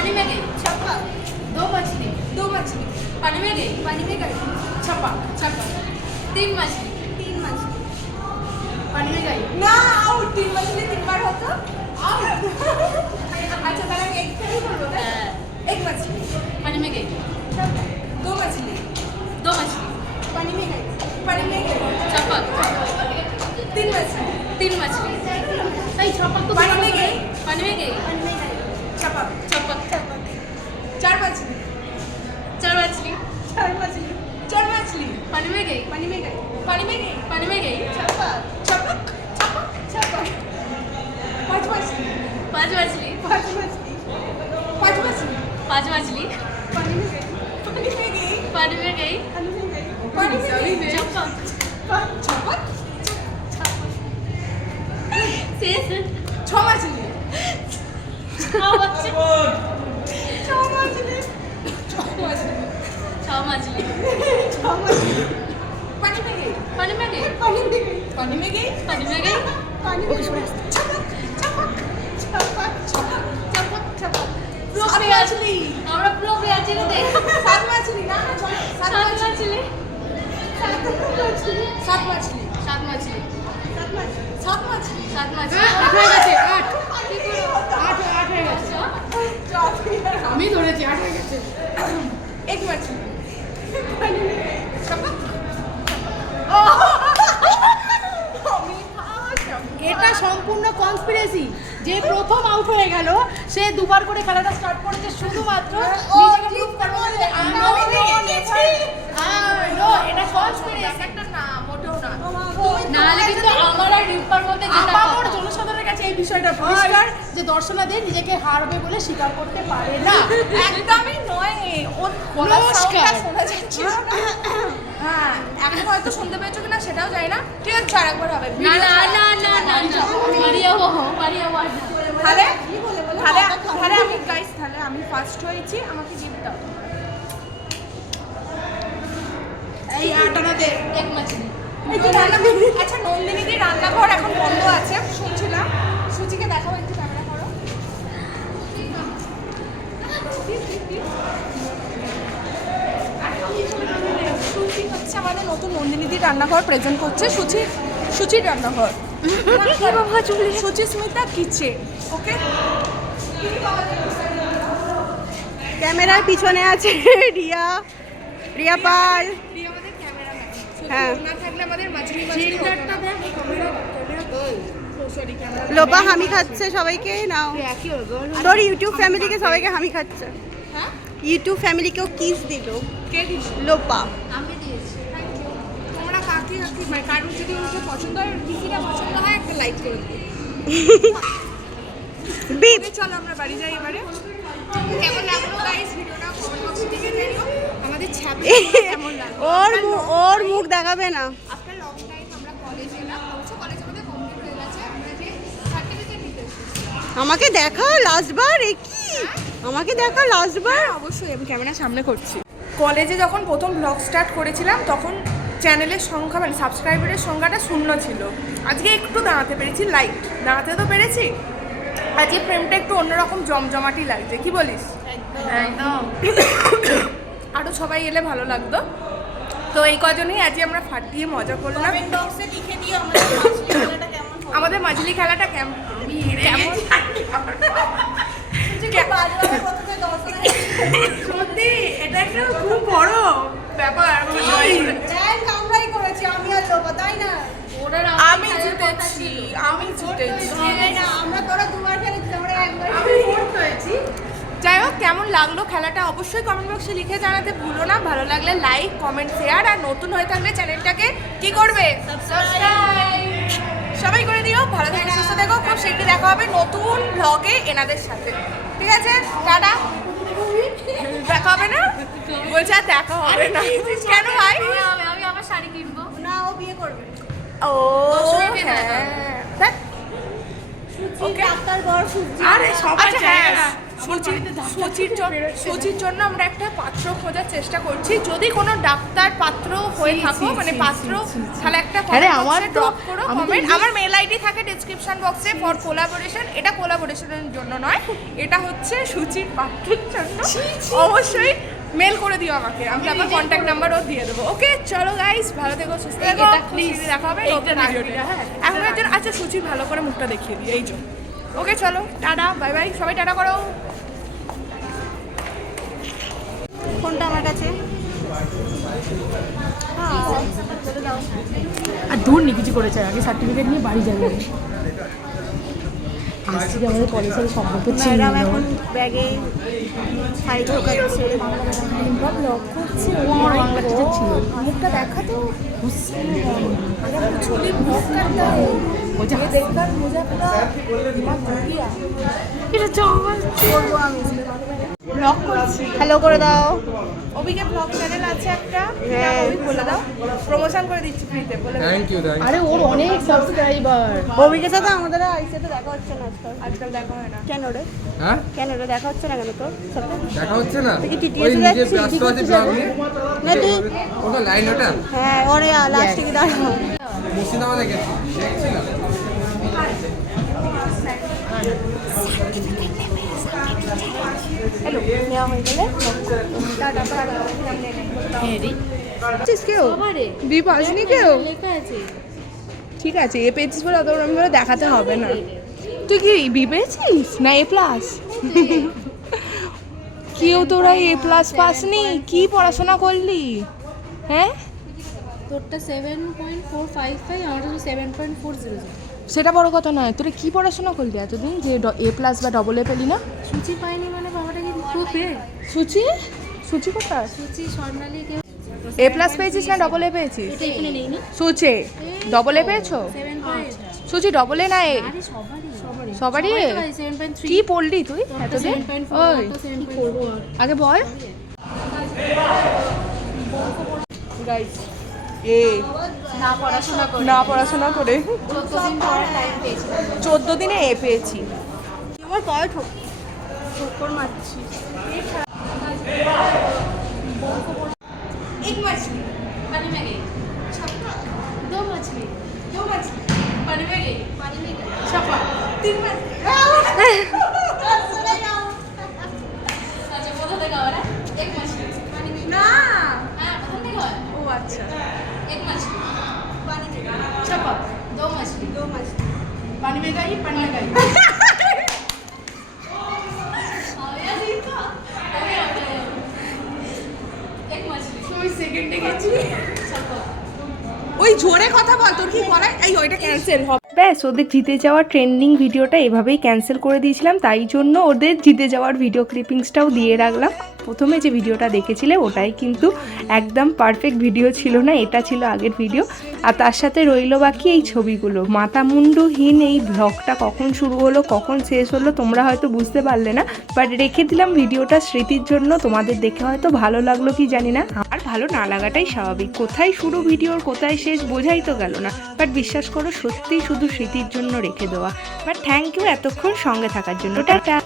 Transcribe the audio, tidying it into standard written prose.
पानी में गई छप्पा, दो मछली पानी में गई छप्पा, तीन मछली पानी में गई ना आउट, 3 मछली 3 बार होता आउट। अच्छा पहले हम एक ही बोलो ना, एक मछली पानी में गई, 2 मछली पानी में गई छप्पा, 3 मछली तीन मछली नहीं छप्पा तो पानी में गई छप्पा, 4 मछली चार मछली पानी में गई छप्पा 5 मछली पांच मछली पांच मछली पानी में गई छप्पा शेष 6 मछली छह मछली पानी में गई पानी में गई আমরা পুরো পেঁয়াজি দেখ 7 मछली ना 7 मछली 7 मछली 7 मछली 7 मछली 7 मछली হয়ে গেছে 8 হয়ে গেছে আমি ধরেছি 8 হয়ে গেছে 1 मछली এটা সম্পূর্ণ কনস্পিরেসি। যে প্রথম আউট হয়ে গেল সে দুবার করে খেলাটা স্টার্ট করেছে শুধুমাত্র নিজেকে প্রুভ করার জন্য। এটা কনস্পিরেসি একটা না মোটেও না নাহলে কিন্তু আমার আর রিপার মধ্যে যেটা আপামর জনসাধারণের কাছে এই বিষয়টা পরিষ্কার যে দর্শনাদের নিজেকে হারবে বলে স্বীকার করতে পারে না। একদমই নয় ওর গলার নমস্কার। সাউন্ডটা শোনা যাচ্ছে হ্যাঁ এখন হয়তো শুনতে পেয়েছো কিনা সেটাও জানি না ঠিক আছে আরেকবার হবে না না না না না মারিয়া ওয়ার্ড তাহলে তাহলে তাহলে আমি গাইস তাহলে আমি ফার্স্ট হয়েছি আমাকে গিফট দাও এই আটানাতে এক মাছলি এই যে রান্না আচ্ছা নন্দিনীদের রান্নাঘর এখন বন্ধ আছে শুনছিলাম সুচিকে দেখাও একটু ক্যামেরা করো সুচি হচ্ছে আমাদের নতুন নন্দিনীদের রান্নাঘর প্রেজেন্ট করছে সুচির রান্নাঘর সুচি স্মিতা কিচেন ওকে ক্যামেরার পিছনে আছে রিয়া পাল। হ্যাঁ না থাকলে আমাদের মাঝারি লোপা হামি খাচ্ছে সবাইকে নাও, তোর ইউটিউব ফ্যামিলিকে সবাইকে হামি খাচ্ছে, হ্যাঁ ইউটিউব ফ্যামিলিকেও কিস দিল কে দিচ্ছে লোপা। আমি দিয়েছি তোমরা কাকে মানে কারোর যদি ওকে পছন্দ হয় পিসিটা পছন্দ হয় একটা লাইক করে দিও বিপ চলো আমরা বাড়ি যাই এবারে কেমন লাগলো গাইস ভিডিওটা কমেন্ট বক্সে লিখে জানিও আমাদের ছাবি কেমন লাগলো ওর মুখ দেখাবে না। আফটার লং টাইম আমরা কলেজে এলাম অবশ্য কলেজ আমাদের কমপ্লিট হয়ে গেছে আমরা যে সার্টিফিকেট নিতে এসেছি আমাকে দেখা লাস্টবার এ কি, আমাকে দেখা লাস্টবার। অবশ্যই আমি ক্যামেরার সামনে করছি কলেজে যখন প্রথম ব্লগ স্টার্ট করেছিলাম তখন চ্যানেলের সংখ্যা মানে সাবস্ক্রাইবারের সংখ্যাটা 0 ছিল আজকে একটু দাঁড়াতে পেরেছি দাঁড়াতে তো পেরেছি আজকে ফ্রেমটা একটু অন্যরকম জমজমাটি লাগছে কি বলিস একদম আরও সবাই এলে ভালো লাগতো তো এই কজনেই আজকে আমরা ফাটিয়ে মজা করলাম লিখে দিও আমাদের মাঝলি খেলাটা কেমন সত্যি এটা একটা খুব বড় ব্যাপার আমরাই করেছি আমি আর লোপা তাই না, আমি জিতেছি আমরা তোরা দুবার খেলেছি আমরা একবার। যাই হোক কেমন লাগলো খেলাটা অবশ্যই কমেন্ট বক্সে লিখে জানাতে ভুলো না ভালো লাগলে লাইক কমেন্ট শেয়ার আর নতুন হয়ে থাকলে চ্যানেলটাকে কি করবে সাবস্ক্রাইব সবাই করে দিও ভালো থাকো সুস্থ থাকো খুব শীঘ্রই দেখা হবে নতুন ব্লগে এনাদের সাথে ঠিক আছে টাটা দেখা হবে না বলছে আর দেখা হবে না কেন ভাই আমি আমার শাড়ি কিনবো না ও বিয়ে করবে। ও দর্শককে হ্যাঁ দেখাও। দেখ ওকে ডাক্তার বর সূর্যি আরে সবাই আচ্ছা চায় হ্যাঁ না। সুচির জন্য আমরা একটা পাত্র খোঁজার চেষ্টা করছি। যদি কোনো ডাক্তার পাত্র হয়ে থাকো মানে পাত্র তাহলে একটা আরে কমেন্ট আমার বক্সে তো- ড্রপ করো আমি তো কমেন্ট। আমার মেল আইডি থাকে ডেসক্রিপশন বক্সে ফর কোলাবোরেশন। এটা কোলাবোরেশনের জন্য নয়, এটা হচ্ছে সুচির পাত্রের জন্য। অবশ্যই মেল করে দিও আমাকে, আমি আমার কন্ট্যাক্ট নাম্বারও দিয়ে দেবো। ওকে চলো গাইস, ভালো থেকো সুস্থ থেকো, প্লিজ দেখা হবে নতুন ভিডিওতে। এখন একজন আচ্ছা সুচির ভালো করে মুখটা দেখিয়ে দিই এই জন্য। ওকে চলো টাটা বাই বাই, সবাই টাটা করো। ফোনটা আমার কাছে। আর দূর নি কিছু করেছে, আগে সার্টিফিকেট নিয়ে বাড়ি যাবে। আসছি যে আমাদের কলেজের সম্পর্ক ম্যাডাম এখন ব্যাগে শাড়ি ঢোকাচ্ছে। বাংলা টিচার ছিল। মুখটা দেখা তো ব্লগ করছি। হ্যালো করে দাও। অভিকে ব্লগ চ্যানেল আছে একটা, হ্যাঁ। অভিক বলে দাও, প্রমোশন করে দিচ্ছি ফ্রিতে বলে দাও। থ্যাংক ইউ আরে ওর অনেক সাবস্ক্রাইবার। ভৌমিকের সাথে আমাদের আইসে তো দেখা হচ্ছে না আজকাল। আজকাল দেখা হয় না। কেন রে? হ্যাঁ কেন রে দেখা হচ্ছে না কেন তোর সাথে? দেখা হচ্ছে না তুই কি TTS ওই এ নিজে যাচ্ছিস? ব্যস্ত কি আছে করছিস ব্লগ এখন? নিয়ে না তুই ওটা লাইন ওটা হ্যাঁ ওরে লাস্টে কি দাঁড়াও। মুর্শিদাবাদে গেছি দেখছিলাম হ্যালো নেওয়া হয়ে গেলে টাটা টাটা। কেউ বি পাসনি কেউ? ঠিক আছে, এ পেয়েছিস বলে অত আমি বলে দেখাতে হবে না। তুই কি বি পেয়েছিস না এ প্লাস? কেউ তোরা এ প্লাস পাসনি? কি পড়াশোনা করলি? হ্যাঁ তোরটা 7.455, আমারটা 7.400। সেটা বড় কথা নয়, তোরা কি পড়াশোনা করলি এতদিন যে এ প্লাস বা ডবল এ পেলি না? সুচি পাইনি মানে বাবাটা কি খুব পেড? সুচি সুচি কোথায়? সুচি স্বর্ণালী কেউ এ প্লাস পেয়েছিস না ডবল এ পেয়েছিস? এটা এখানে নেই নি। সুচে ডবল এ পেয়েছো? 7.8 সুচি ডবল এ না এ? আরে সবারই সবারই এ? 7.3 কি পড়লি তুই এতদিন? 7.4 ওই তো 7.4 আগে বল গাইস এ না পড়াশোনা করে না পড়াশোনা করে 14 দিন পরে টাইম পেয়েছি। 14 দিনে এ পেয়েছি। আমার কয় ঠোকর মারছি। एक मछली पानी में गई, दो मछली पानी में गई, पानी में गई, छपा 3 मछली। अच्छा कोথা থেকে आ रहा है? एक मछली पानी में না हाँ कोথা থেকে হয়? ও আচ্ছা एक मछली पानी में गई, छपा दो मछली पानी में गई पानी में गई। आया नहीं था आया एक मछली তুমি সেকেন্ডে গেছি। छपा ওই জোরে কথা বল, তোর কি বলাই? এই ওইটা ক্যান্সেল হবে। ব্যাস ওদের জিতে যাওয়ার ট্রেন্ডিং ভিডিওটা এভাবেই ক্যান্সেল করে দিয়েছিলাম, তাই জন্য ওদের জিতে যাওয়ার ভিডিও ক্লিপিংসটাও দিয়ে রাখলাম। প্রথমে যে ভিডিওটা দেখেছিলে ওটাই কিন্তু একদম পারফেক্ট ভিডিও ছিল না, এটা ছিল আগের ভিডিও। আর তার সাথে রইল বাকি এই ছবিগুলো। মাথামুন্ডুহীন এই ব্লগটা কখন শুরু হলো কখন শেষ হলো তোমরা হয়তো বুঝতে পারলে না, বাট রেখে দিলাম ভিডিওটা স্মৃতির জন্য। তোমাদের দেখে হয়তো ভালো লাগলো কি জানি না, আর ভালো না লাগাটাই স্বাভাবিক। কোথায় শুরু ভিডিওর কোথায় শেষ বোঝাই তো গেল না, বাট বিশ্বাস করো সত্যিই শুধু স্মৃতির জন্য রেখে দেওয়া। বাট থ্যাংক ইউ এতক্ষণ সঙ্গে থাকার জন্য। টাটা।